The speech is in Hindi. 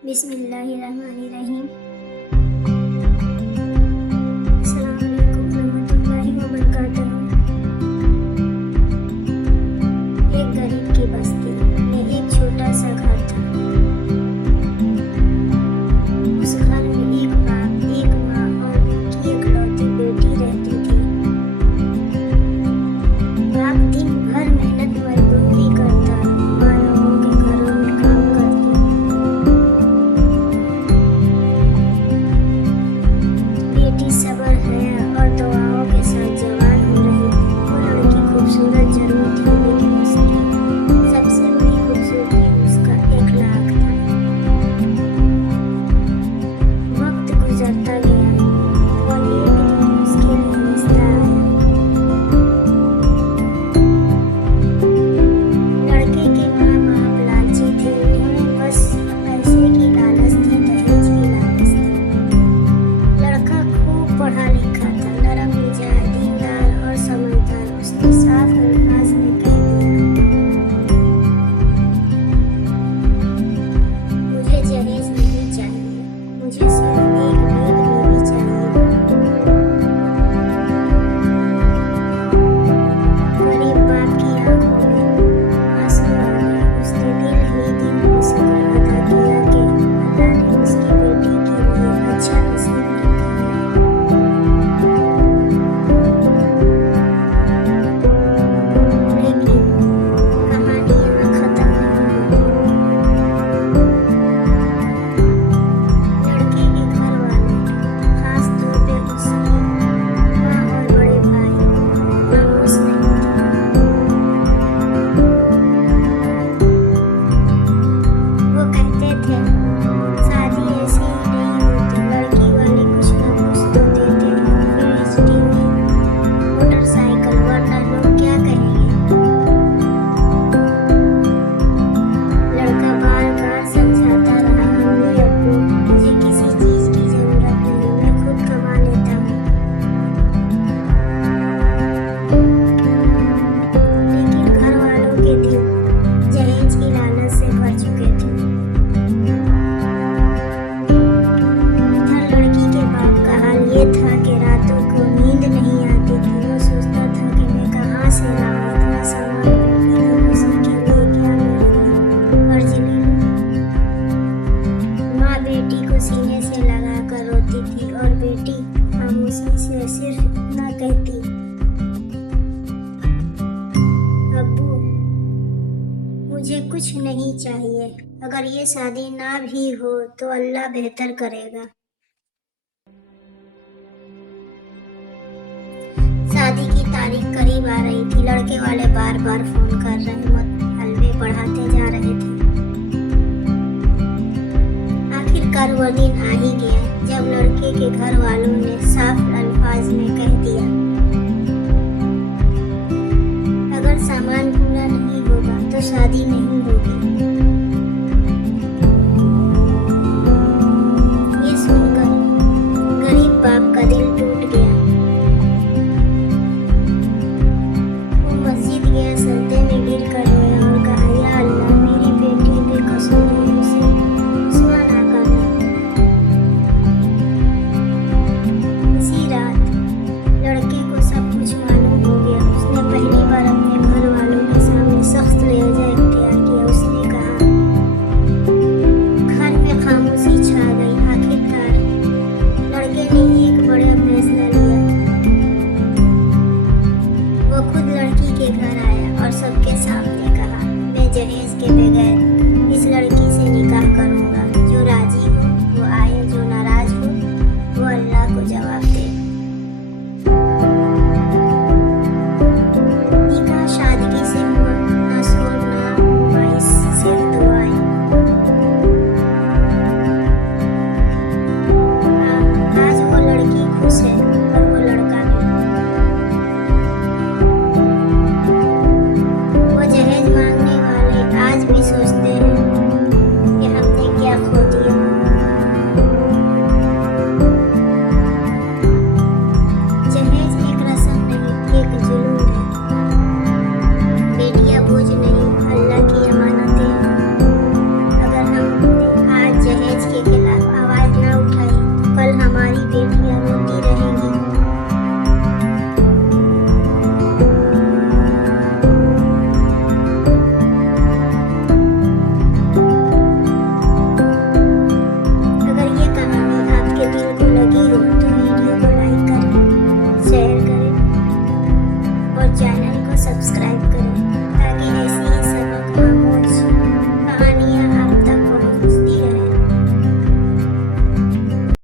बिस्मिल्लाहिर्रहमानिर्रहीम। अस्सलाम वालेकुम रहमतुल्लाहि व बरकातहू। एक गरीब की बस्ती में एक छोटा सा घर था। उस घर में एक बाप, एक माँ और उनकी इकलौती बेटी रहती थी। बाप दिन भर मेहनत मजदूरी करता, माँ लोगों के घरों में काम करती। बेटी सब्र, हया और दुआओं के साथ जवान हो रही थी। वो लड़की खूबसूरत जरूर थी, लेकिन उसकी सबसे बड़ी खूबसूरती उसका इखलाक था। वक्त गुजरता गया और एक दिन उसके लिए रिश्ता आया। लड़के के माँ बाप लालची थे, उन्हें बस पैसे की लालच थी, दहेज की लालच थी। लड़का खूब पढ़ा लिखा था, नरम मिजाज, दीनदार और समझदार। उसने साफ अल्फाज में कह दिया, मुझे जहेज नहीं चाहिए, मुझे सिर्फ एक नेक बीवी चाहिए। गरीब बाप की आंखों में आंसू आ गए। उसने दिल ही दिल में शुक्र अदा किया कि अल्लाह ने उसकी बेटी के लिए अच्छा नसीब लिखा है। लेकिन कहानी यहाँ खत्म नहीं हुई। लड़के के घर वाले, खास तौर पे उसकी माँ और बड़े भाई, खामोश नहीं थे। वो कहते थे, शादी ऐसे ही नहीं होती, लड़की वाले कुछ न कुछ तो देते हैं, फ्रिज, टीवी, मोटरसाइकिल, वरना लोग क्या कहेंगे। लड़का बार बार समझाता रहा, अम्मी अब्बू, मुझे किसी चीज की जरूरत नहीं, मैं खुद कमा लेता हूँ। लेकिन घर वालों के दिल जहेज की लालच से भर चुके थे। इधर लड़की के बाप का हाल ये था कि रातों को नींद नहीं आती थी। वो सोचता था कि मैं कहाँ से लाऊं इतना सामान, इधर उसी के लिए क्या मैं कर्ज ले लूं। माँ बेटी को सीने से लगा कर रोती थी और बेटी खामोशी से सिर्फ इतना कहती, अब्बू, मुझे कुछ नहीं चाहिए, अगर ये शादी ना भी हो तो अल्लाह बेहतर करेगा। शादी की तारीख करीब आ रही थी। लड़के वाले बार बार फोन कर रहे, हलवे बढ़ाते जा रहे थे। आखिरकार वो दिन आ ही गया जब लड़के के घर वालों ने साफ अल्फाज में कह दिया, अगर सामान पूरा नहीं होगा तो शादी नहीं